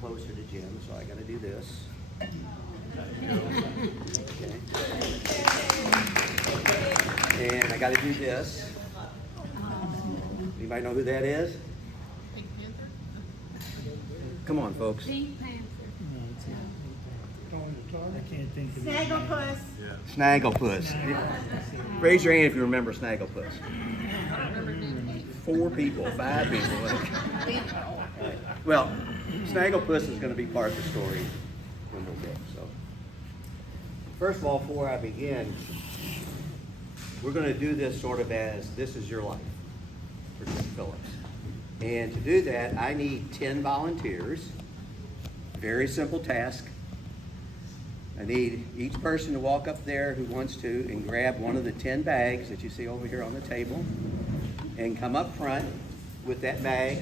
closer to Jim, so I got to do this. Okay. And I got to do this. Anybody know who that is? Come on, folks. I can't think of it. Snagglepuss. Snagglepuss. Raise your hand if you remember Snagglepuss. 4 people, 5 people. Well, Snagglepuss is going to be part of the story in a little bit. So, first of all, before I begin, we're going to do this sort of as This Is Your Life for Jim Phillips. And to do that, I need 10 volunteers. Very simple task. I need each person to walk up there who wants to and grab one of the 10 bags that you see over here on the table and come up front with that bag.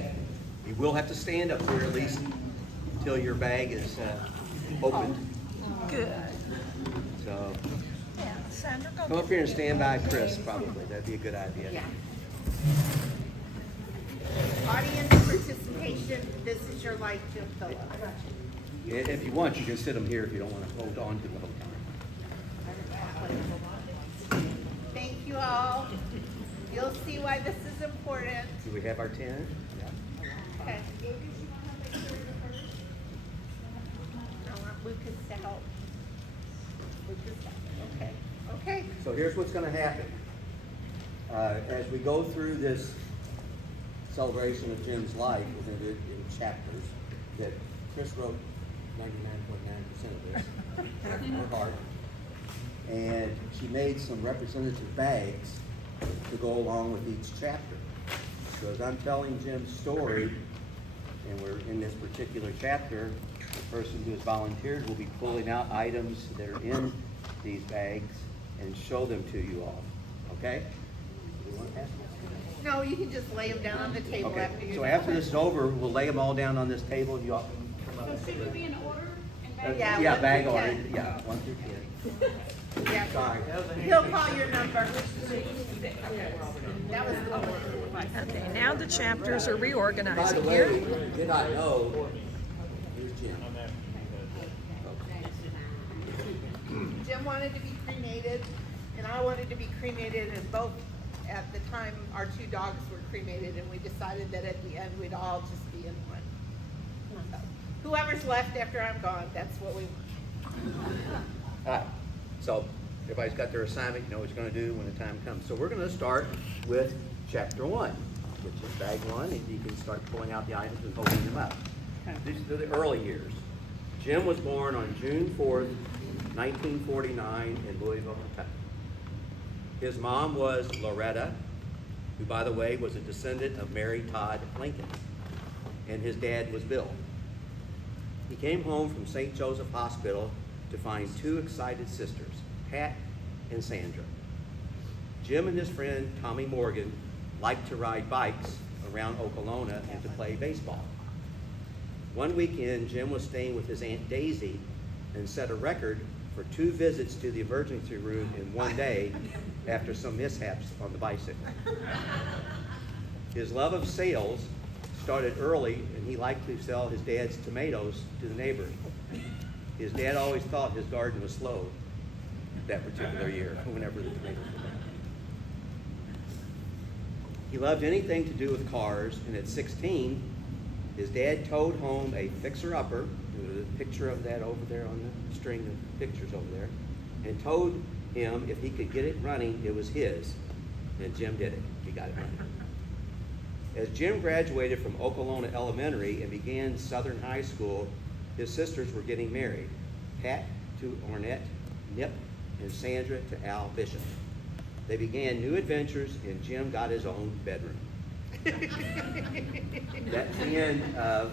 You will have to stand up there at least until your bag is opened. Good. So Yeah, Sandra, go. come up here and stand by Chris, probably. That'd be a good idea. Yeah. Audience participation, This Is Your Life, Jim Phillips. If you want, you can sit them here if you don't want to hold on to the whole time. Thank you all. You'll see why this is important. Do we have our 10? Yeah. Okay. I want Lucas to help. Okay. Okay. So here's what's going to happen. As we go through this celebration of Jim's life, we're going to do it in chapters that Chris wrote 99.9% of this. Her heart. And she made some representative bags to go along with each chapter. So as I'm telling Jim's story, and we're in this particular chapter, the person who has volunteered will be pulling out items that are in these bags and show them to you all. Okay? You want to pass them? No, you can just lay them down on the table Okay. after you're So done. after this is over, we'll lay them all down on this table and you all can come up. So should we be in order? Yeah, Yeah, 1 bag through order. 10. Yeah, 1 through 10. Yeah. Sorry. He'll call your number. That was the order. Okay, now the chapters are By the reorganizing way, here. you did not know, here's Jim. Jim wanted to be cremated, and I wanted to be cremated, and both at the time our 2 dogs were cremated, and we decided that at the end we'd all just be in one. So, whoever's left after I'm gone, that's what we want. All right, so everybody's got their assignment, you know what you're going to do when the time comes. So we're going to start with chapter 1, which is bag 1, and you can start pulling out the items and holding them up. These are the early years. Jim was born on June 4th, 1949 in Louisville, Kentucky. His mom was Loretta, who, by the way, was a descendant of Mary Todd Lincoln, and his dad was Bill. He came home from St. Joseph Hospital to find 2 excited sisters, Pat and Sandra. Jim and his friend Tommy Morgan liked to ride bikes around Okolona and to play baseball. One weekend, Jim was staying with his Aunt Daisy and set a record for 2 visits to the emergency room in one day after some mishaps on the bicycle. His love of sales started early, and he liked to sell his dad's tomatoes to the neighbors. His dad always thought his garden was slow that particular year, whenever the tomatoes were done. He loved anything to do with cars, and at 16, his dad towed home a fixer-upper, there's a picture of that over there on the string of pictures over there, and told him if he could get it running, it was his. And Jim did it. He got it running. As Jim graduated from Okolona Elementary and began Southern High School, his sisters were getting married. Pat to Ornette Nip and Sandra to Al Bishop. They began new adventures, and Jim got his own bedroom. That's the end of...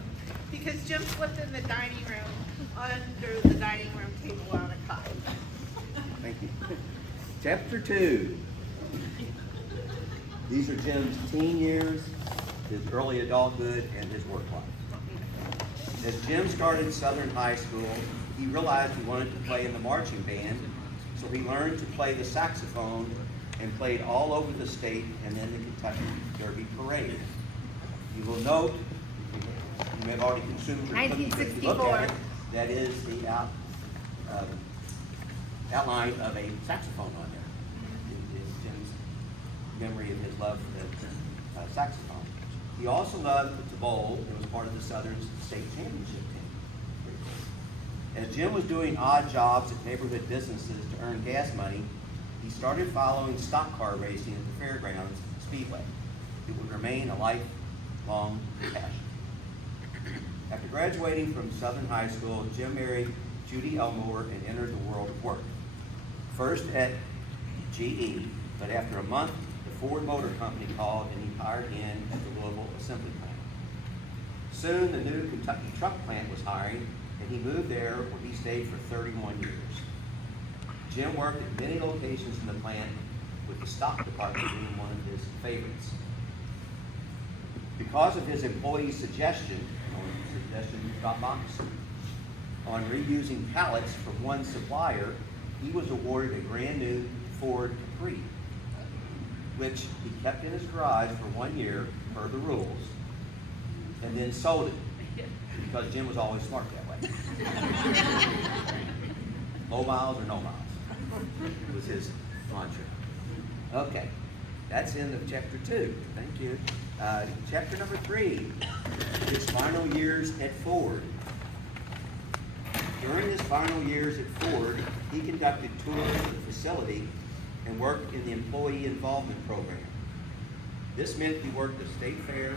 Because Jim slept in the dining room, under the dining room table on a cot. Thank you. Chapter 2. These are Jim's teen years, his early adulthood, and his work life. As Jim started Southern High School, he realized he wanted to play in the marching band, so he learned to play the saxophone and played all over the state and in the Kentucky Derby Parade. You will note you may have already consumed. Or if you look at it, that is the outline of a saxophone on there. It is Jim's memory of his love for the saxophone. He also loved to bowl and was part of the Southern State Championship team. As Jim was doing odd jobs at neighborhood businesses to earn gas money, he started following stock car racing at the Fairgrounds Speedway. It would remain a lifelong passion. After graduating from Southern High School, Jim married Judy Elmore and entered the world of work. First at GE, but after a month, the Ford Motor Company called and he hired in at the Louisville Assembly Plant. Soon, the new Kentucky truck plant was hiring, and he moved there where he stayed for 31 years. Jim worked at many locations in the plant, with the stock department being one of his favorites. Because of his employee's suggestion Dropbox, on reusing pallets from one supplier, he was awarded a brand new Ford Capri, which he kept in his garage for 1 year per the rules, and then sold it, because Jim was always smart that way. Low miles or no miles was his mantra. Okay, that's the end of chapter 2. Thank you. Chapter number 3, his final years at Ford. During his final years at Ford, he conducted tours of the facility and worked in the employee involvement program. This meant he worked the state fair,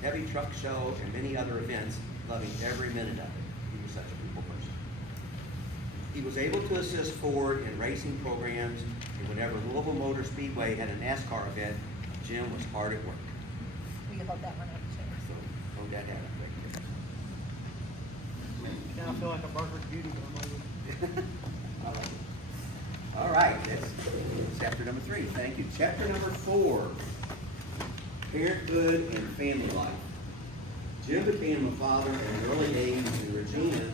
heavy truck show, and many other events, loving every minute of it. He was such a people person. He was able to assist Ford in racing programs, and whenever Louisville Motor Speedway had a NASCAR event, Jim was hard at work. Will you hold that one up, too? So, hold that down right Now I feel like a Barker's beauty, but I'm like, there. All right, that's chapter number 3. Thank you. Chapter number 4, parenthood and family life. Jim became a father at an early age, and Regina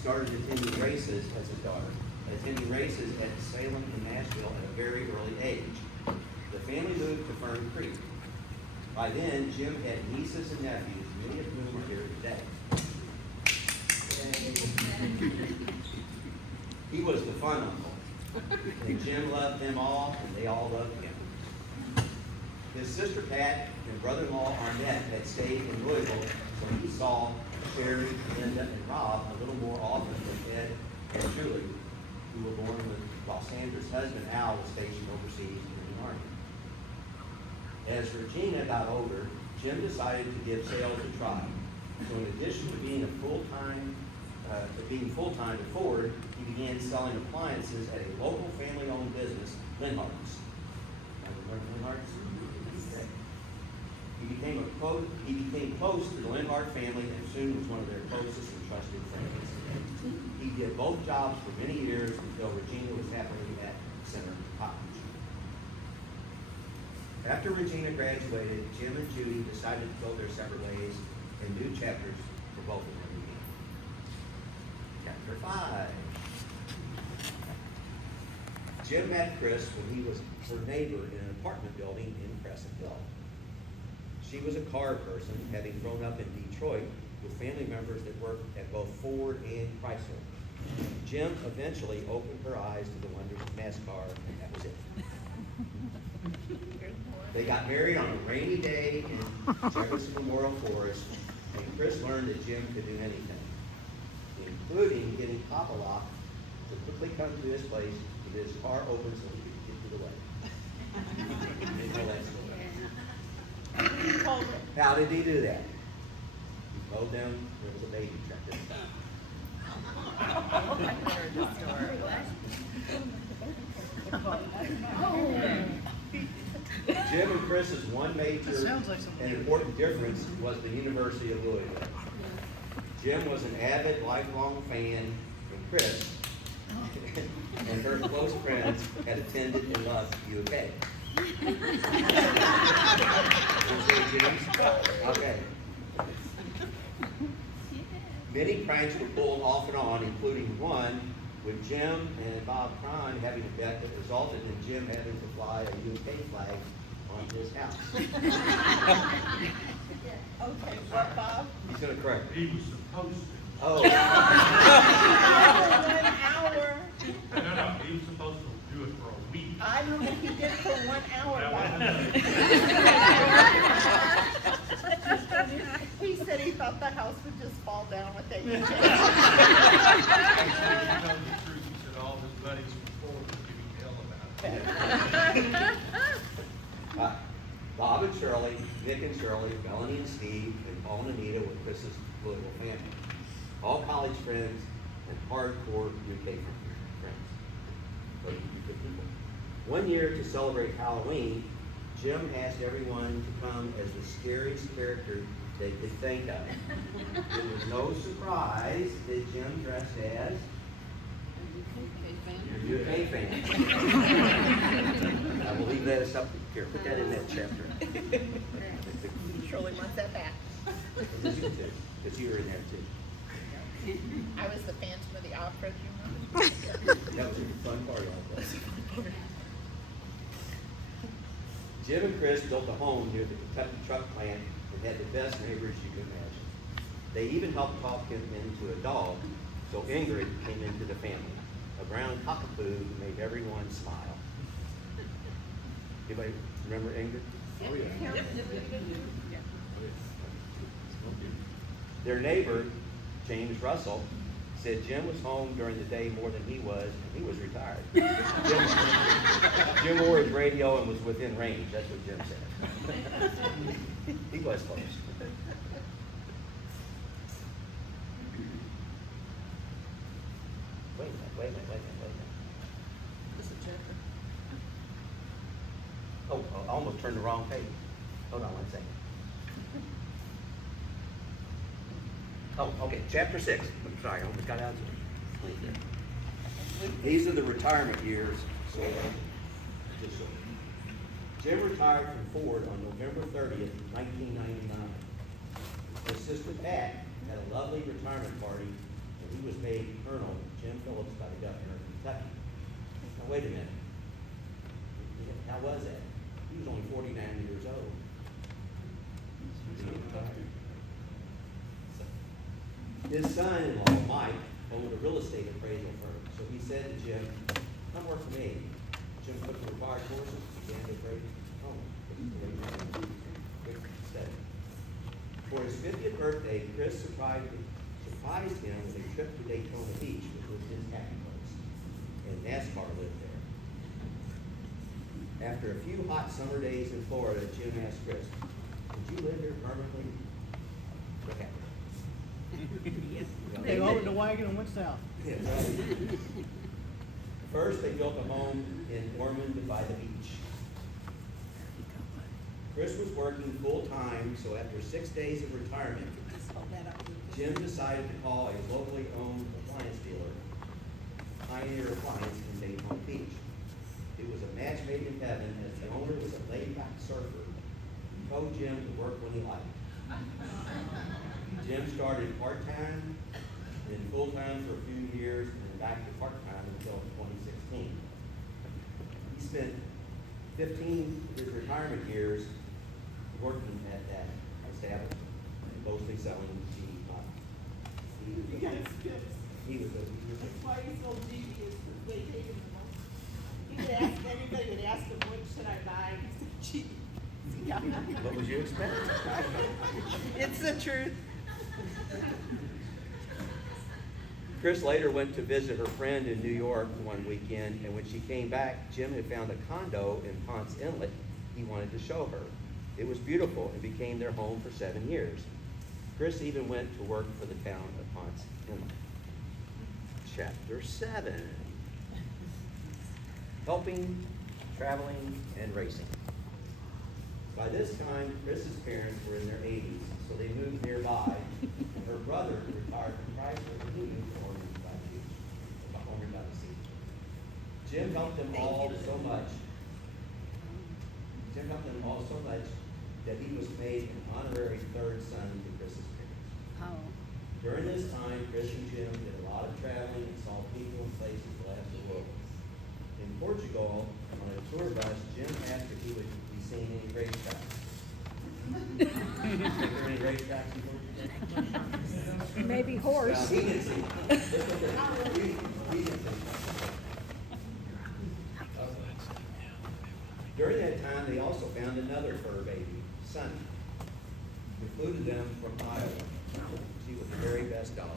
started attending races as a daughter, attending races at Salem and Nashville at a very early age. The family moved to Fern Creek. By then, Jim had nieces and nephews, many of whom are here today. He was the fun uncle, and Jim loved them all, and they all loved him. His sister Pat and brother-in-law Arnett had stayed in Louisville, so he saw Sherry, Linda, and Rob a little more often than Ed and Julie, who were born while Sandra's husband Al was stationed overseas in the Army. As Regina got older, Jim decided to give sales a try. So in addition to being full-time at Ford, he began selling appliances at a local family-owned business, Linhart's. Linhart's? Okay. He became close to the Linhart family and soon was one of their closest and trusted friends. He did both jobs for many years until Regina was happily at Center College. After Regina graduated, Jim and Judy decided to go their separate ways, and new chapters for both of them began. Chapter 5. Jim met Chris when he was her neighbor in an apartment building in Crescent Hill. She was a car person, having grown up in Detroit with family members that worked at both Ford and Chrysler. Jim eventually opened her eyes to the wonders of NASCAR, and that was it. They got married on a rainy day in Jefferson Memorial Forest, and Chris learned that Jim could do anything, including getting Papa Lock to quickly come to his place to get his car open so he could get to the way. Didn't know that story. How did he do that? He told them there was a baby trapped in the Jim and Chris's one major and important difference was the University of Louisville. Jim was an avid, lifelong fan, and Chris and her close friends had attended and loved U of A. Okay. Many pranks were pulled off and on, including one with Jim and Bob Crine having a bet that resulted in Jim having to fly a UK flag on his house. Okay, what, Bob? He's gonna correct. He was supposed to. Oh. 1 hour. No, he was supposed to do it for a week. I don't think he did for 1 hour, That Bob. He said he thought the house would just fall down with it. Actually, to tell the truth, he said all his buddies from Florida were giving hell about it. Bob and Shirley, Nick and Shirley, Melanie and Steve, and Paul and Anita were Chris's political family. All college friends and hardcore UK friends. But UK people. One year to celebrate Halloween, Jim asked everyone to come as the scariest character they could think of. It was no surprise that Jim dressed as your UK fan. I will leave that as up here. Put that in that chapter. Shirley wants that back. Because you were in there too. I was the Phantom of the Opera, do you remember? That was a fun party. Jim and Chris built a home near the Kentucky truck plant and had the best neighbors you could imagine. They even helped talk him into a dog, so Ingrid came into the family. A brown cockapoo who made everyone smile. Anybody remember Ingrid? Oh, yeah. Their neighbor, James Russell, said Jim was home during the day more than he was, and he was retired. Jim wore his radio and was within range. That's what Jim said. He was close. Wait a minute. Oh, I almost turned the wrong page. Hold on one second. Oh, okay, chapter 6. I'm sorry, I almost got out of it. These are the retirement years. Jim retired from Ford on November 30th, 1999. His sister Pat had a lovely retirement party, and he was made Colonel Jim Phillips by the governor of Kentucky. Now wait a minute. How was that? He was only 49 years old. His son-in-law, Mike, owned a real estate appraisal firm, so he said to Jim, "Come work for me." Jim took the required courses and began to appraise his home. For his 50th birthday, Chris surprised him with a trip to Daytona Beach, which was his happy place, and NASCAR lived there. After a few hot summer days in Florida, Jim asked Chris, "Did you live here permanently?" What happened? They loaded the wagon and went south. Yeah, right. First, they built a home in Ormond by the beach. Chris was working full-time, so after 6 days of retirement, Jim decided to call a locally owned appliance dealer, Pioneer Appliance in Daytona Beach. It was a match made in heaven, as the owner was a laid-back surfer. He told Jim to work when he liked. Jim started part-time, then full-time for a few years, and then back to part-time until 2016. He spent 15 of his retirement years working at that establishment, mostly selling GE products. He was That's why he's so devious, because they take him the most. You could ask, anybody would ask him, what should I buy? He said, gee. What would you expect? It's the truth. Chris later went to visit her friend in New York one weekend, and when she came back, Jim had found a condo in Ponce Inlet he wanted to show her. It was beautiful and became their home for 7 years. Chris even went to work for the town of Ponce Inlet. Chapter 7. Helping, traveling, and racing. By this time, Chris's parents were in their 80s, so they moved nearby, and her brother retired from Chrysler and moved to Ormond by the Sea. Jim helped them all so much that he was made an honorary third son to Chris's parents. During this time, Chris and Jim did a lot of traveling and saw people and places all over the world. In Portugal, on a tour bus, Jim asked if he would be seeing any racetracks. Is there any racetracks in Georgia? Maybe horse. He didn't see. He didn't see. During that time, they also found another fur baby, Sunny. We flew to them from Iowa. She was the very best dog.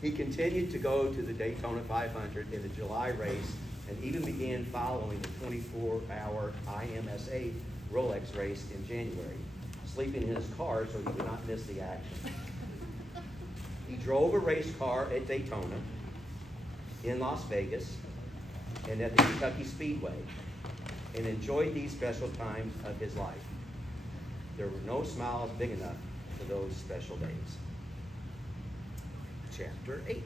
He continued to go to the Daytona 500 in the July race and even began following the 24-hour IMSA Rolex race in January, sleeping in his car so he would not miss the action. He drove a race car at Daytona, in Las Vegas, and at the Kentucky Speedway, and enjoyed these special times of his life. There were no smiles big enough for those special days. Chapter 8.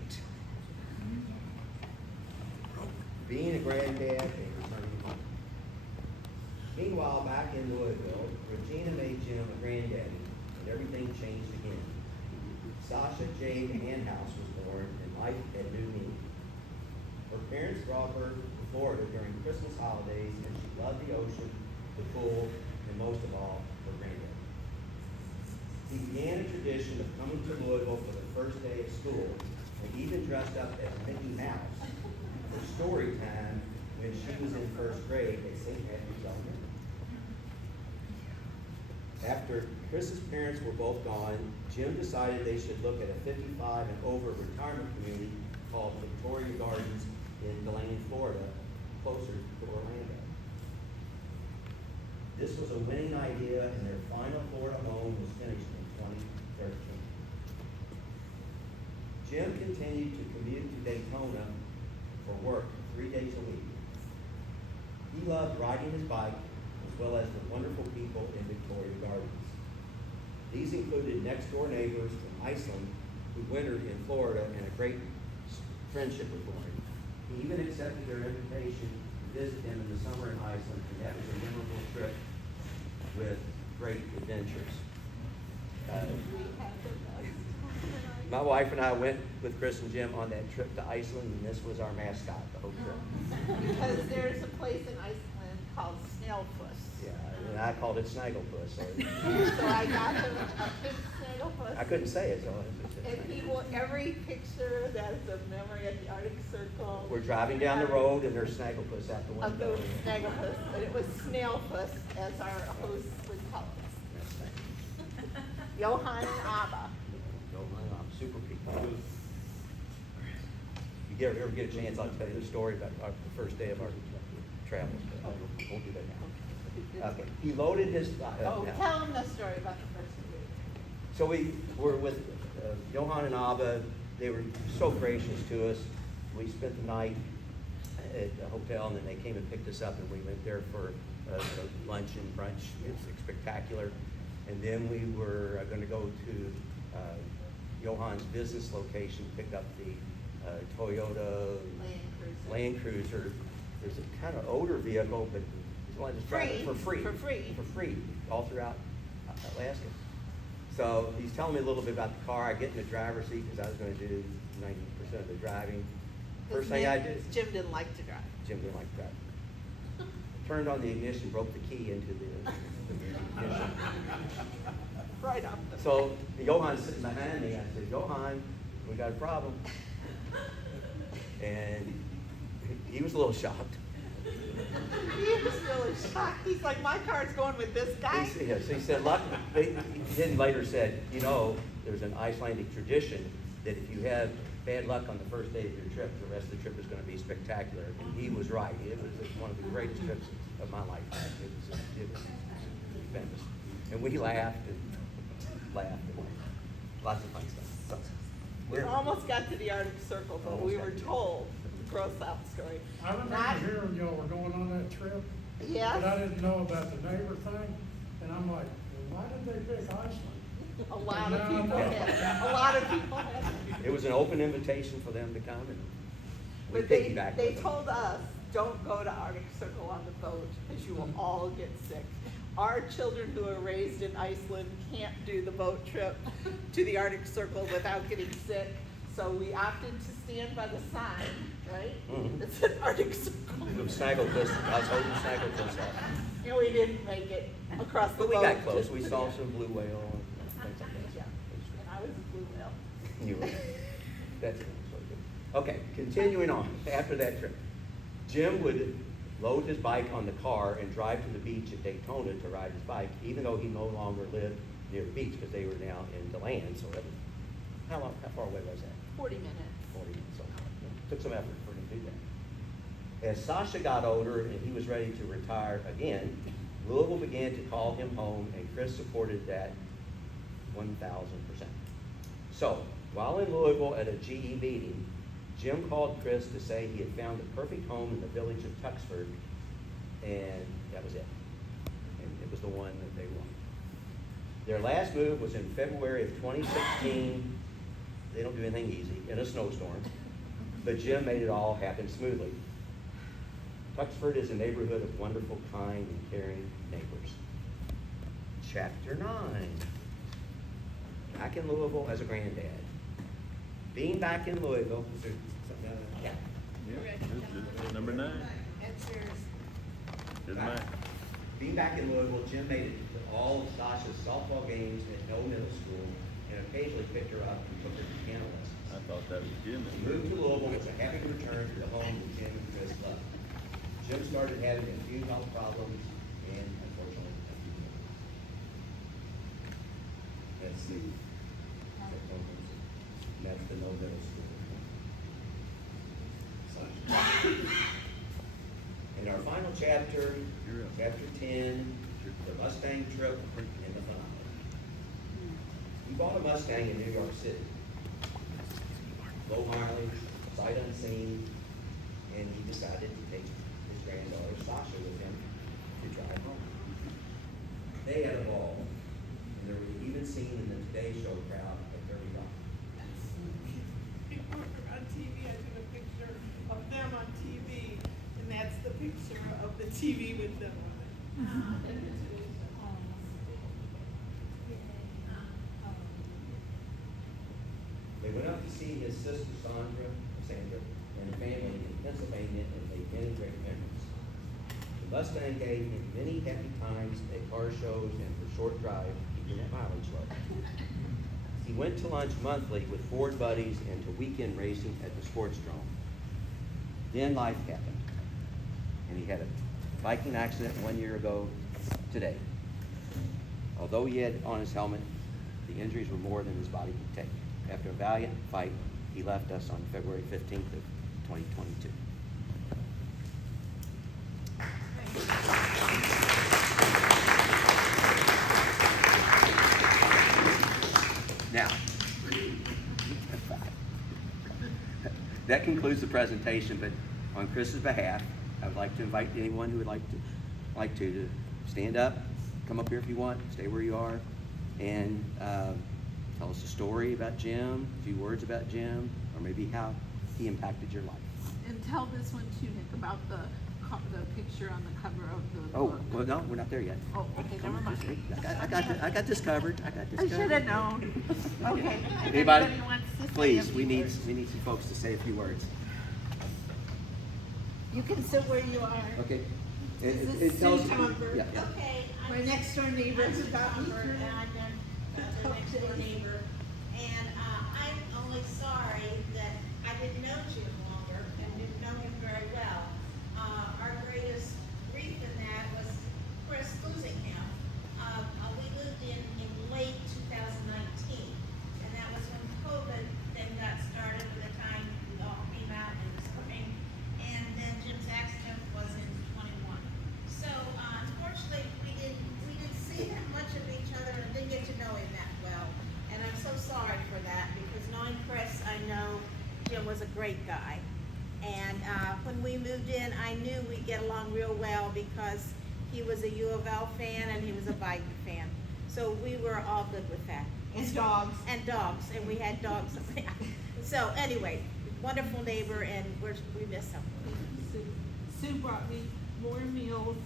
Being a granddad and returning home. Meanwhile, back in Louisville, Regina made Jim a granddaddy, and everything changed again. Sasha Jade Anhouse was born, and life had new meaning. Her parents brought her to Florida during Christmas holidays, and she loved the ocean, the pool, and most of all, her granddad. He began a tradition of coming to Louisville for the first day of school, and even dressed up as Mickey Mouse for story time when she was in first grade at St. Matthew's Elementary. After Chris's parents were both gone, Jim decided they should look at a 55 and over retirement community called Victoria Gardens in DeLane, Florida, closer to Orlando. This was a winning idea, and their final Florida home was finished in 2013. Jim continued to commute to Daytona for work 3 days a week. He loved riding his bike as well as the wonderful people in Victoria Gardens. These included next-door neighbors from Iceland who wintered in Florida, and a great friendship was born. He even accepted their invitation to visit them in the summer in Iceland, and that was a memorable trip with great adventures. My wife and I went with Chris and Jim on that trip to Iceland, and this was our mascot the whole trip. Because there's a place in Iceland called Snailfuss. Yeah, and I called it Snagglepuss. So So I got him a pink Snagglepuss. I couldn't say it, so And people, every picture that is a memory at the Arctic Circle. we're driving down the road, and there's Snagglepuss out the Of window. the Snagglepuss, but it was Snailfuss, as our host would call us. Johann and Abba. Super people. You ever get a chance, I'll tell you the story about the first day of our travels. But I won't do that now. Okay. He loaded his. Oh, tell them the story about the first week. So we were with Johann and Abba. They were so gracious to us. We spent the night at the hotel, and then they came and picked us up, and we went there for lunch and brunch. It was spectacular. And then we were going to go to Johann's business location, pick up the Toyota Land Cruiser. There's a kind of older vehicle, but he's wanted to drive it for free. For free. For free, all throughout Alaska. So he's telling me a little bit about the car. I get in the driver's seat because I was going to do 90% of the driving. First thing I did, Jim didn't like to drive. Jim didn't like to drive. Turned on the ignition, broke the key into the ignition. Right off the. So Johann's sitting behind me. I said, Johann, we got a problem. And he was a little shocked. He was really shocked. He's like, my car's going with this guy? He said, luck. He then later said, you know, there's an Icelandic tradition that if you have bad luck on the first day of your trip, the rest of the trip is going to be spectacular. And he was right. It was one of the greatest trips of my life. It was tremendous. And we laughed and laughed and lots of fun stuff. We almost got to the Arctic Circle, but we were told, gross out story. I remember hearing y'all were going on that trip. Yes. But I didn't know about the neighbor thing, and I'm like, well, why did they pick Iceland? A lot of No, people no. had, a lot of people had. It was an open invitation for them to come, and we But they piggybacked they with them. told us, don't go to Arctic Circle on the boat, because you will all get sick. Our children who are raised in Iceland can't do the boat trip to the Arctic Circle without getting sick. So we opted to stand by the sign right? Mhm. It's an Arctic Circle. Snaggled this, I was holding snaggled this up. And we didn't make it across the But we boat. got close, we saw some blue whale and things like Yeah, that. and I was a blue whale. You were, that's it. So good. Okay, continuing on, after that trip, Jim would load his bike on the car and drive to the beach at Daytona to ride his bike, even though he no longer lived near the beach, because they were now in DeLand, so that was, how far away was that? 40 minutes. 40 minutes, so it took some effort for him to do that. As Sasha got older and he was ready to retire again, Louisville began to call him home, and Chris supported that 1,000%. So, while in Louisville at a GE meeting, Jim called Chris to say he had found the perfect home in the village of Tuxford, and that was it. And it was the one that they wanted. Their last move was in February of 2016. They don't do anything easy, in a snowstorm, but Jim made it all happen smoothly. Tuxford is a neighborhood of wonderful, kind, and caring neighbors. Chapter 9. Back in Louisville as a granddad. Being back in Louisville, is there something else? Yeah. Yeah, number 9 That's yours. is mine. Being back in Louisville, Jim made it to all of Sasha's softball games at No Middle School and occasionally picked her up and took her to piano lessons. I thought that was Jim. He moved to Louisville was a happy return to the home that Jim and Chris loved. Jim started having a few health problems and unfortunately a few more. Let's see. That's the No Middle School. In our final chapter, chapter 10, the Mustang trip and the finale. He bought a Mustang in New York City. Low mileage, sight unseen, and he decided to take his granddaughter Sasha with him to drive home. They had a ball, and there was even seen in the Today Show crowd at 30 Rock. On TV, I took a picture of them on TV, and that's the picture of the TV with them on it. They went up to see his sister Sandra, and family in Pennsylvania and made many great memories. The Mustang gave him many happy times at car shows and for short drives, keeping that mileage low. He went to lunch monthly with Ford buddies and to weekend racing at the Sportsdrome. Then life happened, and he had a biking accident 1 year ago today. Although he had on his helmet, the injuries were more than his body could take. After a valiant fight, he left us on February 15th of 2022. Now, that concludes the presentation, but on Chris's behalf, I would like to invite anyone who would like to stand up, come up here if you want, stay where you are, and tell us a story about Jim, a few words about Jim, or maybe how he impacted your life. And tell this one too, Nick, about the picture on the cover of the Oh, book. well, no, we're not there yet. Oh, okay, never mind. I got this covered. I should have known. Okay. If Anybody? wants to say a Please, few we need words. some folks to say a few words. You can sit where you are. Okay. This is tell us- Sue Tomber. Yeah. Okay, My next door neighbor I'm who Sue got me Tomber, through. and I've been the next door neighbor, and I'm only sorry that I didn't know Jim longer and didn't know him very well. Our greatest grief in that was Chris losing him. We moved in late 2019, and that was when COVID then got started by the time we all came out in the spring, and then Jim's accident was in 21. So, unfortunately, we didn't see that much of each other and didn't get to know him that well. And I'm so sorry for that, because knowing Chris, I know Jim was a great guy. And when we moved in, I knew we'd get along real well because he was a U of L fan and he was a Biden fan. So we were all good with that. And dogs. And dogs, and we had dogs. So anyway, wonderful neighbor, and we miss him. Sue brought me more meals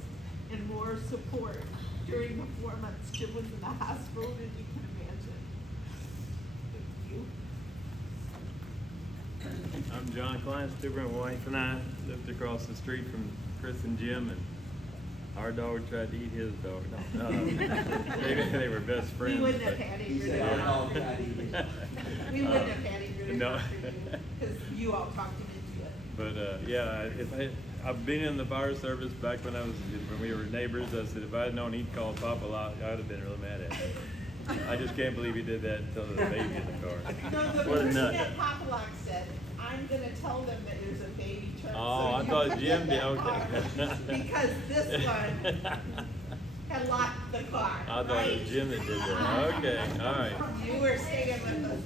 and more support during the 4 months Jim was in the hospital than you can imagine. Thank you. I'm John Klein, my wife and I lived across the street from Chris and Jim, and our dog tried to eat his dog. No, they were best friends. We wouldn't have but- had He any said, good "Oh, enough. God, he did." We wouldn't have had any good No. enough for you, because you all talked him into it. But yeah, I've been in the fire service back when we were neighbors. I said if I had known he'd call Papa a lot, I'd have been really mad at him. I just can't believe he did that until the baby in the car. No, the What a person nut. at Popalock said, I'm gonna tell them that there's a baby truck. Oh, so I you thought can Jim get did, that okay. car." Because this one had locked the car. I thought it was Jim that did that. Okay, all right. You were staying with us.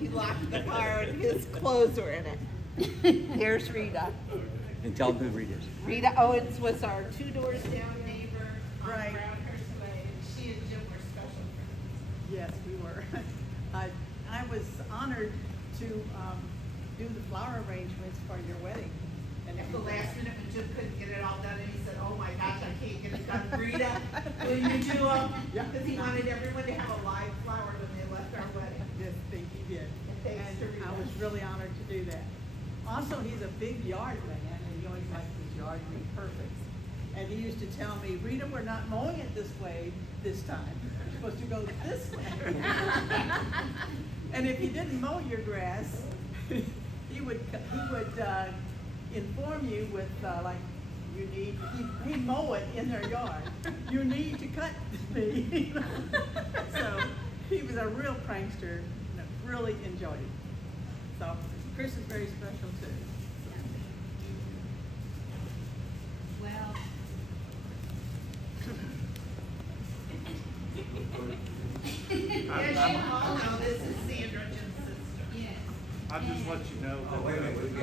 He locked the car and his clothes were in it. Here's Rita. And tell them who Rita is. Rita Owens was our 2 doors down neighbor on Right. Brownhurst Way, and she and Jim were special friends. Yes, we were. I was honored to do the flower arrangements for your wedding. And at the last minute, when Jim couldn't get it all done, and he said, oh my gosh, I can't get it done. Rita, will you do them? Yeah. Because he wanted everyone to have a live flower when they left our wedding. Yes, think he did. And thanks to Rita. I was really honored to do that. Also, he's a big yard man, and he always likes his yard to be perfect. And he used to tell me, Rita, we're not mowing it this way this time. We're supposed to go this way. And if he didn't mow your grass, he would inform you with like, you need, he'd mow it in their yard. You need to cut me. So he was a real prankster, and I really enjoyed it. So Chris is very special too. Well, As you all know, this is Sandra, Jim's sister. yes. I'll just let you know that. Wait a minute, we've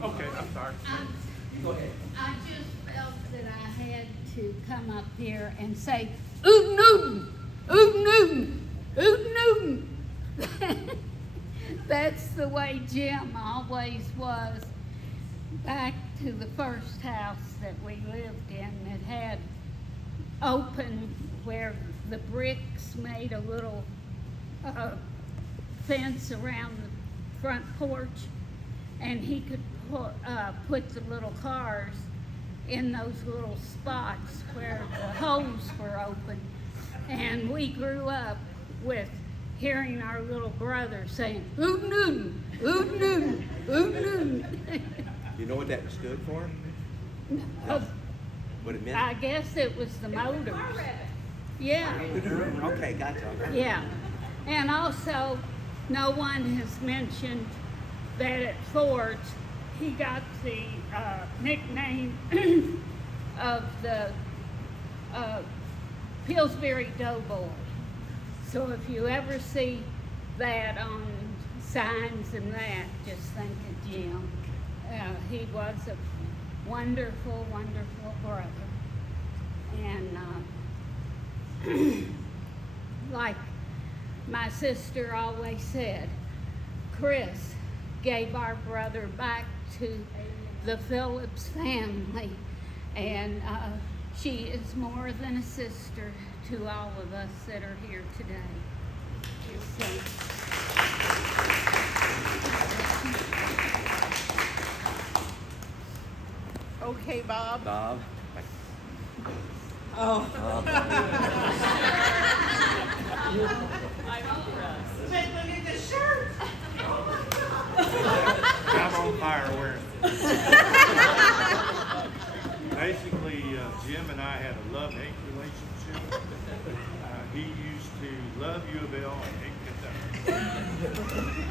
got- Okay, I'm sorry. Go ahead. I just felt that I had to come up here and say, Oot Newton! Oot Newton! Oot Newton! That's the way Jim always was. Back to the first house that we lived in, it had open where the bricks made a little fence around the front porch, and he could put the little cars in those little spots where the holes were open. And we grew up with hearing our little brother saying, Oot Newton, Oot Newton, Oot Newton. You know what that stood for? Oh, What it meant? I guess it was the motors. Yeah. Okay, gotcha. Yeah, and also, no one has mentioned that at Ford's, he got the nickname of the Pillsbury Doughboy. So if you ever see that on signs and that, just think of Jim. He was a wonderful, wonderful brother. And like my sister always said, Chris gave our brother back to the Phillips family, and she is more than a sister to all of us that are here today. Okay, Bob. Bob. Oh. But look at the shirt. I'm on fire wearing it. Basically, Jim and I had a love-hate relationship. He used to love U of L and hate Kentucky.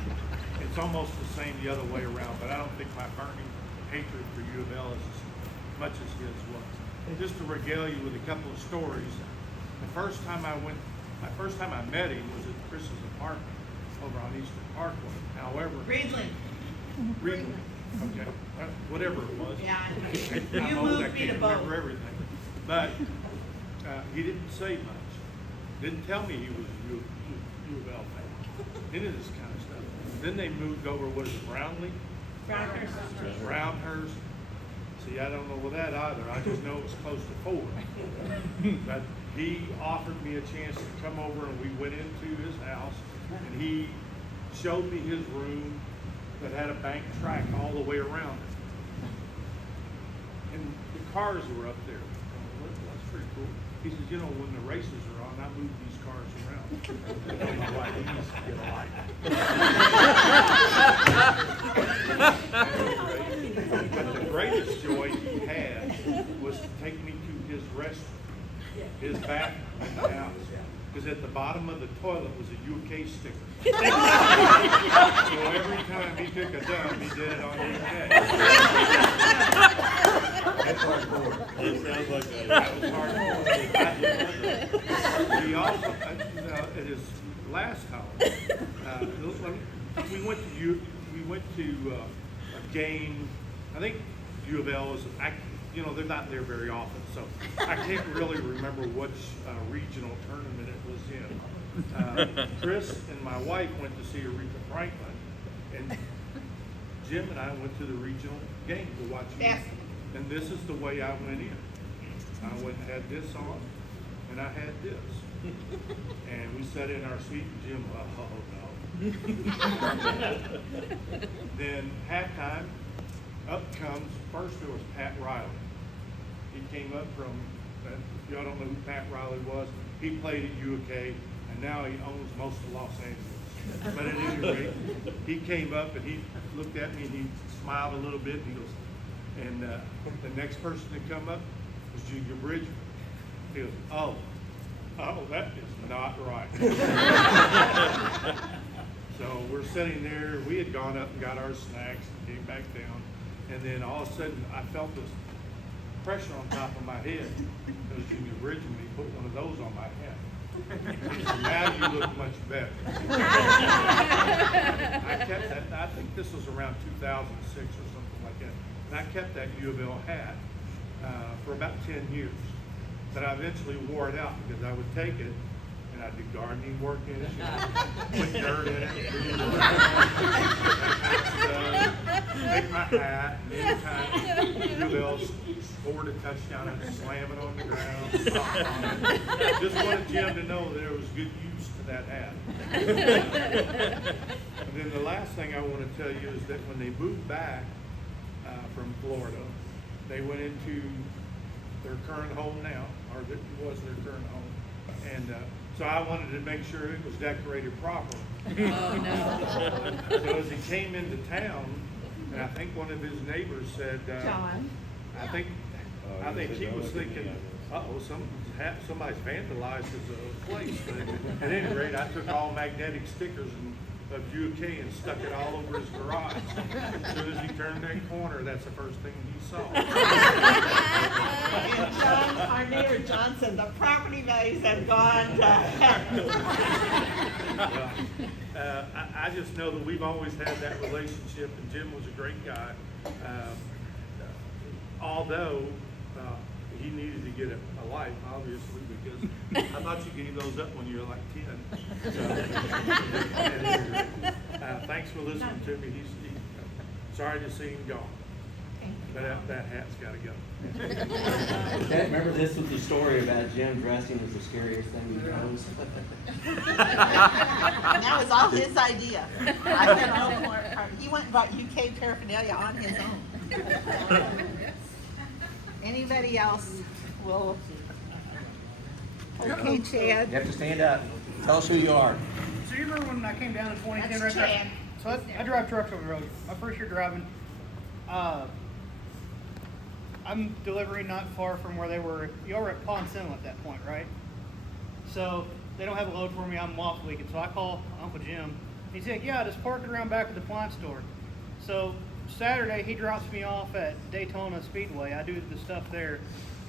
It's almost the same the other way around, but I don't think my burning hatred for U of L is as much as his was. Just to regale you with a couple of stories, my first time I met him was at Chris's apartment over on Eastern Parkway. However, Ridley. Reading, okay, whatever it was. Yeah. I'm You old, moved I me can't to both. remember everything. But he didn't say much. Didn't tell me he was a U of L fan. Any of this kind of stuff. Then they moved over, what is it, Brownlee? Brownhurst. See, I don't know what that either. I just know it was close to 4. But he offered me a chance to come over, and we went into his house, and he showed me his room. that had a bank track all the way around it. And the cars were up there. Oh, that's pretty cool. He says, you know, when the races are on, I move these cars around. I told my wife, he needs to get a light. But the greatest joy he had was to take me to his restroom, his bathroom in the house. Because at the bottom of the toilet was a UK sticker. So every time he took a dump, he did it on UK. That sounds like That was hardcore. He also, at his last house, we went to a game. I think U of L was. They're not there very often, so I can't really remember which regional tournament it was in. Chris and my wife went to see Aretha Franklin, and Jim and I went to the regional game to watch you. Yes. And this is the way I went in. I went and had this on, and I had this. And we sat in our seat, and Jim, oh no. Then halftime, up comes, first there was Pat Riley. He came up from, y'all don't know who Pat Riley was. He played at UK, and now he owns most of Los Angeles. But at any rate, he came up and he looked at me and he smiled a little bit and he goes, and the next person to come up was Junior Bridgman. He goes, oh, that is not right. So we're sitting there, we had gone up and got our snacks and came back down, and then all of a sudden I felt this pressure on top of my head. It was Junior Bridgman. He put one of those on my head. Now you look much better. I kept that, I think this was around 2006 or something like that. And I kept that U of L hat for about 10 years. But I eventually wore it out because I would take it and I'd do gardening work in it, put dirt in it, make my hat, and anytime U of L scored a touchdown, I'd slam it on the ground, stomp on it. Just wanted Jim to know that there was good use to that hat. And then the last thing I want to tell you is that when they moved back from Florida, they went into their current home now, or it was their current home, and so I wanted to make sure it was decorated properly. Oh, no. So as he came into town, and I think one of his neighbors said, John. I think he was thinking, uh-oh, somebody's vandalized his place. But at any rate, I took all magnetic stickers of UK and stuck it all over his garage. As soon as he turned that corner, that's the first thing he saw. And John, our neighbor John said the property values have gone to heck. I just know that we've always had that relationship, and Jim was a great guy. Although he needed to get a life, obviously, because I thought you gave those up when you were like 10. Thanks for listening to me. Sorry to see him gone, but that hat's got to go. Okay, remember this was the story about Jim dressing as the scariest thing he knows. That was all his idea. I had no more part. He went and bought UK paraphernalia on his own. Anybody else will? Okay, Chad. You have to stand up. Tell us who you are. So you remember when I came down in 2010? That's right Chad. there? So I drive trucks over the road. My first year driving. I'm delivering not far from where they were. You were at Pond Sentinel at that point, right? So they don't have a load for me. I'm off weekend. So I call Uncle Jim. He's like, yeah, just park it around back at the appliance store. So Saturday, he drops me off at Daytona Speedway. I do the stuff there.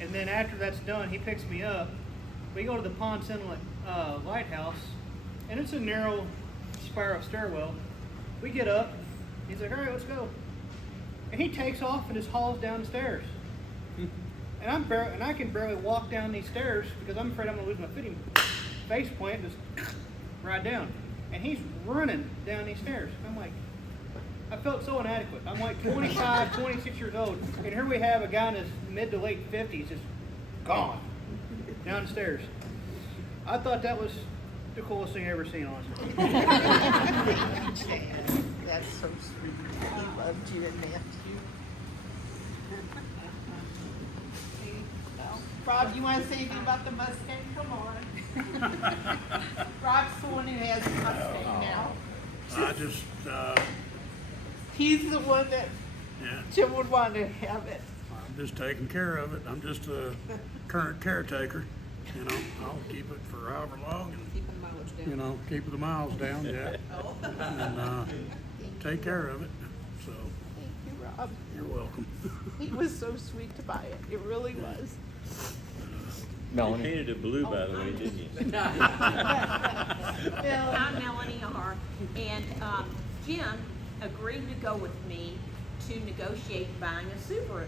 And then after that's done, he picks me up. We go to the Pond Sentinel lighthouse, and it's a narrow spiral stairwell. We get up. He's like, all right, let's go. And he takes off and just hauls down the stairs. And I can barely walk down these stairs because I'm afraid I'm going to lose my footing. Face plant, just right down. And he's running down these stairs. I'm like, I felt so inadequate. I'm like 25, 26 years old. And here we have a guy in his mid to late 50s just gone down the stairs. I thought that was the coolest thing I ever seen, honestly. That's so sweet. He loved you and Matthew. Rob, you want to say anything about the Mustang? Come on. Rob's the one who has the Mustang now. I just, He's the one that yeah, Jim would want to have it. I'm just taking care of it. I'm just a current caretaker. You know, I'll keep it for however long and, Keep the mileage down. you know, keep the miles down, yeah. And, take care of it. So, Thank you, Rob. you're welcome. He was so sweet to buy it. It really was. You painted it blue, by the way, didn't you? Bill, I'm Melanie R. And Jim agreed to go with me to negotiate buying a Subaru.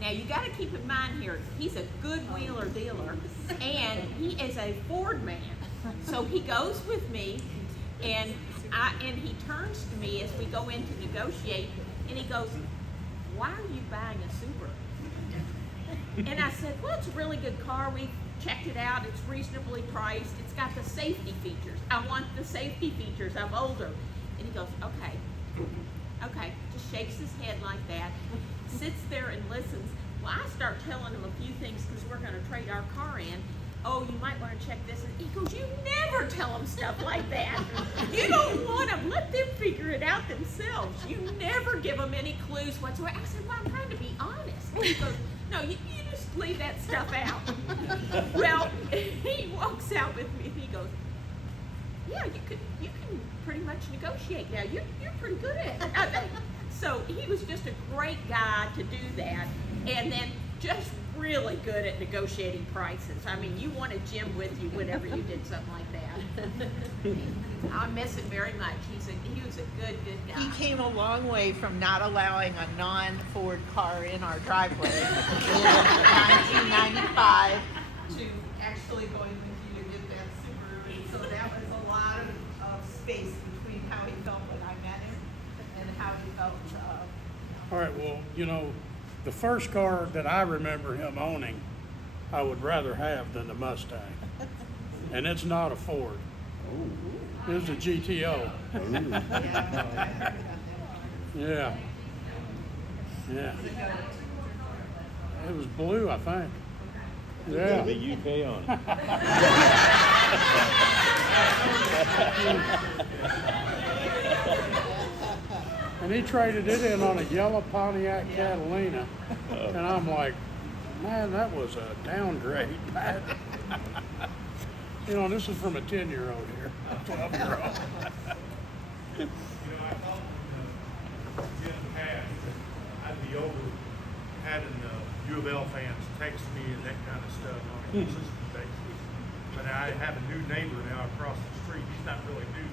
Now you got to keep in mind here, he's a good wheeler dealer, and he is a Ford man. So he goes with me, and he turns to me as we go in to negotiate, and he goes, "Why are you buying a Subaru?" And I said, "Well, it's a really good car. We checked it out. It's reasonably priced. It's got the safety features. I want the safety features. I'm older." And he goes, okay. Just shakes his head like that, sits there and listens. Well, I start telling him a few things because we're going to trade our car in. "Oh, you might want to check this." And he goes, "You never tell them stuff like that. You don't want them. Let them figure it out themselves. You never give them any clues whatsoever." I said, "Well, I'm trying to be honest." And he goes, "No, you just leave that stuff out." Well, he walks out with me and he goes, "Yeah, you can pretty much negotiate now. You're pretty good at it, I think." So he was just a great guy to do that, and then just really good at negotiating prices. I mean, you wanted Jim with you whenever you did something like that. I miss him very much. He was a good guy. he came a long way from not allowing a non-Ford car in our driveway in 1995 to actually going with you to get that Subaru. And so that was a lot of space between how he felt when I met him and how he felt. All right, well, you know, the first car that I remember him owning, I would rather have than the Mustang. And it's not a Ford. It was a GTO. Yeah. Yeah. It was blue, I think. Yeah. The UK on it. And he traded it in on a yellow Pontiac Catalina. And I'm like, man, that was a downgrade. You know, this is from a 10-year-old here, a 12-year-old. You know, I thought when Jim passed, I'd be over having U of L fans text me and that kind of stuff on a consistent basis. But I have a new neighbor now across the street. He's not really new.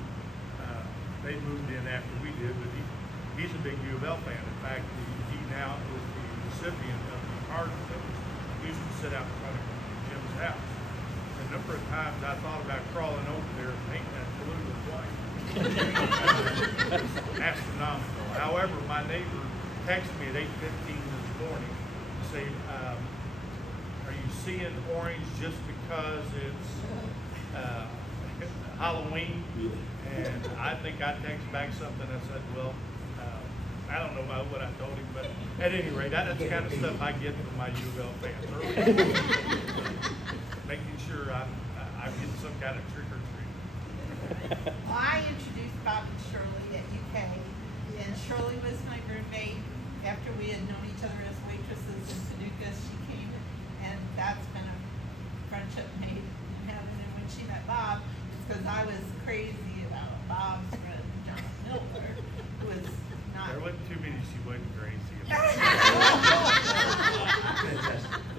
They moved in after we did, but he's a big U of L fan. In fact, he now is the recipient of the card that used to sit out in front of Jim's house. A number of times I thought about crawling over there and painting that blue and white. Astronomical. However, my neighbor texted me at 8:15 this morning to say, "Are you seeing orange just because it's Halloween?" And I think I texted back something that said, "Well, I don't know about what I told him, but at any rate, that's the kind of stuff I get from my U of L fans. Making sure I get some kind of trick or treat." I introduced Bob and Shirley at UK, and Shirley was my roommate after we had known each other as waitresses in Paducah. She came, and that's been a friendship made in heaven. And when she met Bob, it's because I was crazy about Bob's friend, John Miller, who was not. There wasn't too many she wasn't crazy about.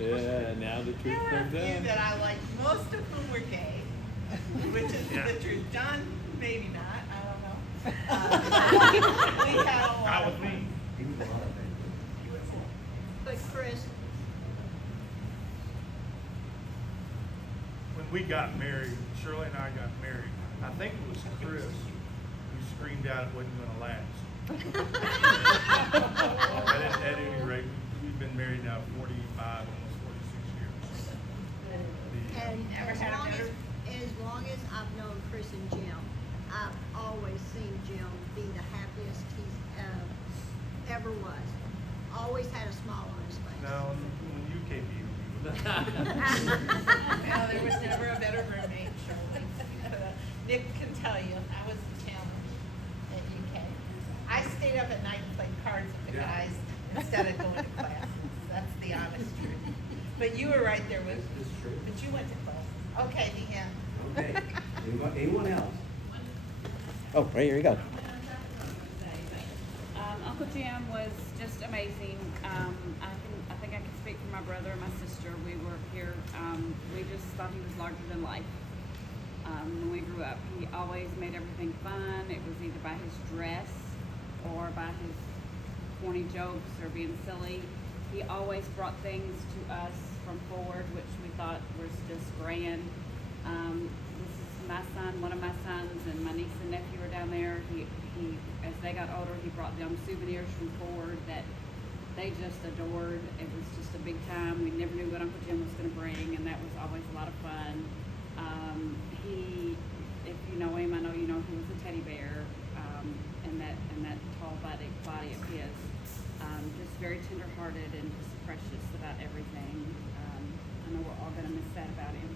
Yeah, now the truth There were a comes few out. that I liked, most of whom were gay, which is Yeah. the truth. John, maybe not, I don't know. We had a lot Not of with me. But Chris, When we got married, Shirley and I got married, I think it was Chris who screamed out it wasn't gonna last. At any rate, we've been married now 45, almost 46 years. and never had a better as long as I've known Chris and Jim, I've always seen Jim be the happiest he's ever was. Always had a smile on his face. Now, when you came to Well, there was never a better roommate, Shirley. Nick can tell you, I was the challenge at UK. I stayed up at night and played cards with the guys instead of going to classes. That's the honest truth. But you were right there with, This is true. but you went to class. Okay, Deanne. Okay. Anyone else? Oh, right here you go. Uncle Jim was just amazing. I think I can speak for my brother and my sister. We were here. We just thought he was larger than life. When we grew up, he always made everything fun. It was either by his dress or by his corny jokes or being silly. He always brought things to us from Ford, which we thought was just grand. This is my son, one of my sons, and my niece and nephew are down there. He as they got older, he brought them souvenirs from Ford that they just adored. It was just a big time. We never knew what Uncle Jim was going to bring, and that was always a lot of fun. If you know him, I know you know he was a teddy bear, and that tall body of his. Just very tender-hearted and just precious about everything. I know we're all going to miss that about him.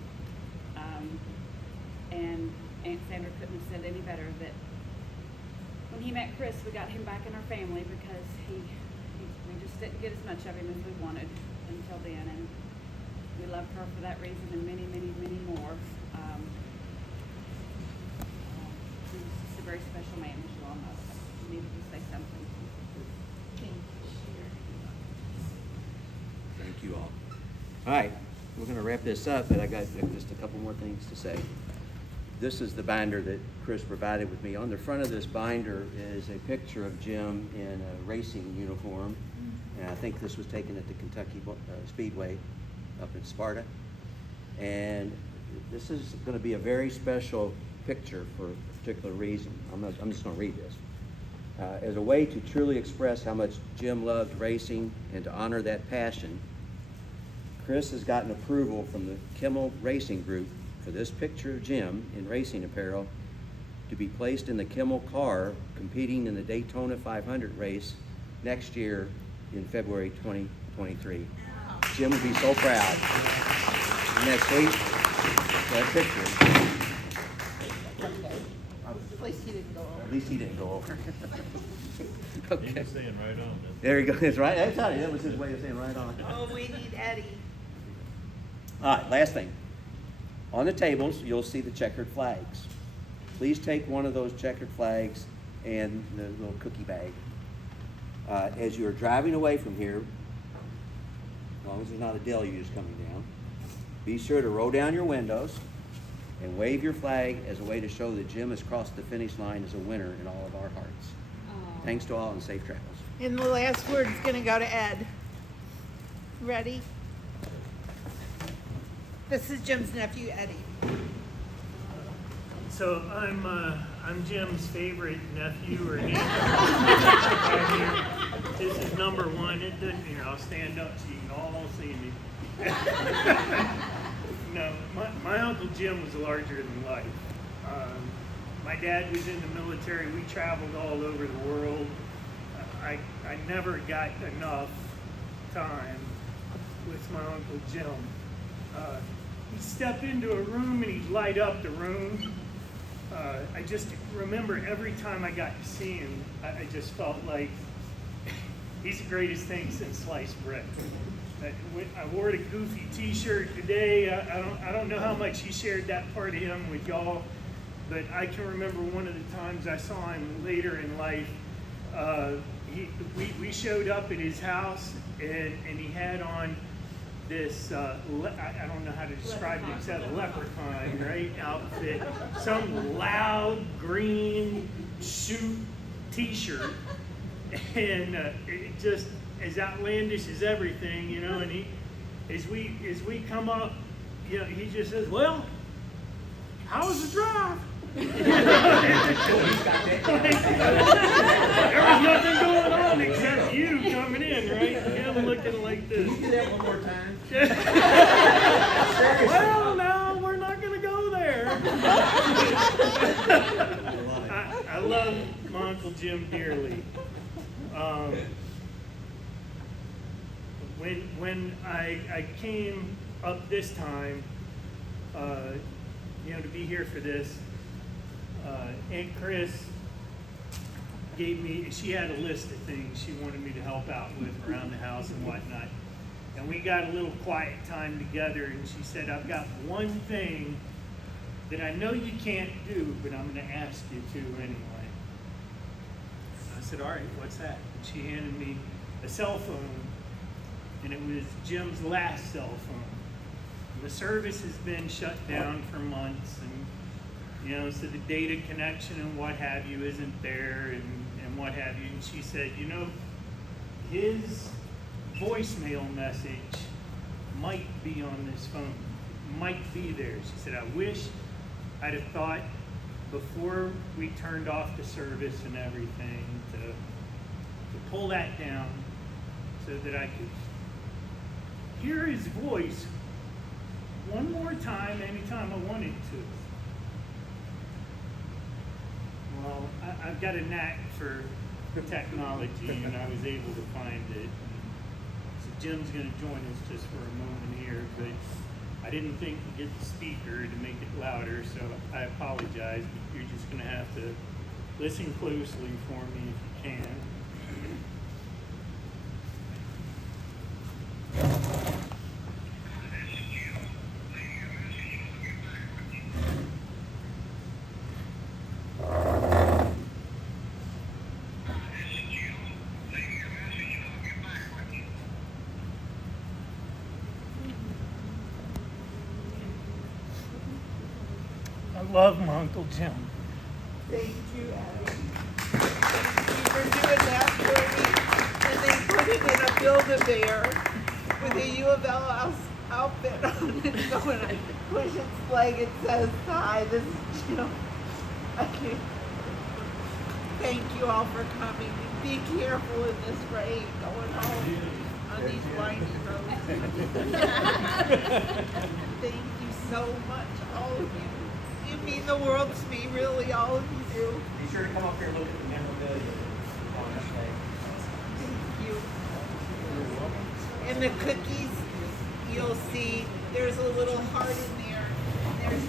And Aunt Sandra couldn't have said any better that when he met Chris, we got him back in our family because we just didn't get as much of him as we wanted until then, and we loved her for that reason and many, many, many more. He was just a very special man, as you all know. I needed to say something. Thank you all. All right, we're going to wrap this up, but I got just a couple more things to say. This is the binder that Chris provided with me. On the front of this binder is a picture of Jim in a racing uniform, and I think this was taken at the Kentucky Speedway up in Sparta. And this is going to be a very special picture for a particular reason. I'm just going to read this. As a way to truly express how much Jim loved racing and to honor that passion, Chris has gotten approval from the Kimmel Racing Group for this picture of Jim in racing apparel to be placed in the Kimmel car competing in the Daytona 500 race next year in February 2023. Jim will be so proud. Next week, that picture. At least he didn't go over. At least he didn't go over. He Okay. was saying right on. There you go. That's right. That's how that was his way of saying right on. Oh, we need Eddie. All right, last thing. On the tables, you'll see the checkered flags. Please take one of those checkered flags and the little cookie bag. As you're driving away from here, as long as there's not a deluge coming down, be sure to roll down your windows and wave your flag as a way to show that Jim has crossed the finish line as a winner in all of our hearts. Thanks to all and safe travels. And the last word is going to go to Ed. Ready? This is Jim's nephew, Eddie. So I'm Jim's favorite nephew or niece. This is number one. It doesn't here. I'll stand up so you can all see me. No, my Uncle Jim was larger than life. My dad was in the military. We traveled all over the world. I never got enough time with my Uncle Jim. He'd step into a room and he'd light up the room. I just remember every time I got to see him, I just felt like he's the greatest thing since sliced bread. I wore the goofy t-shirt today. I don't know how much he shared that part of him with y'all, but I can remember one of the times I saw him later in life. We showed up at his house and he had on this, I don't know how to describe it except a leprechaun, right, outfit, some loud green suit t-shirt, and it just as outlandish as everything, you know, and he, as we come up, you know, he just says, well, how was the drive? There was nothing going on except you coming in, right? Him looking like this. Can you do that one more time? Well, no, we're not going to go there. I love my Uncle Jim dearly. When I came up this time, to be here for this, Aunt Chris she had a list of things she wanted me to help out with around the house and whatnot. And we got a little quiet time together, and she said, I've got one thing that I know you can't do, but I'm going to ask you to anyway. I said, all right, what's that? And she handed me a cell phone, and it was Jim's last cell phone. And the service has been shut down for months, and so the data connection and what have you isn't there, and what have you. And she said, his voicemail message might be on this phone, might be there. She said, I wish I'd have thought before we turned off the service and everything to pull that down so that I could hear his voice one more time anytime I wanted to. Well, I've got a knack for technology, and I was able to find it. So Jim's going to join us just for a moment here, but I didn't think to get the speaker to make it louder, so I apologize, but you're just going to have to listen closely for me if you can. I love my Uncle Jim. Thank you, Abby. Thank you for doing that for me. And they put it in a Build-A-Bear with a U of L outfit on it. So when I push its leg, it says, hi, this is Jim. Thank you all for coming. Be careful in this rain going home on these windy roads. Thank you so much, all of you. You mean the world to me, really, all of you do. Be sure to come up here and look at the memorabilia on this day. Thank you. And the cookies, you'll see there's a little heart in there. And there's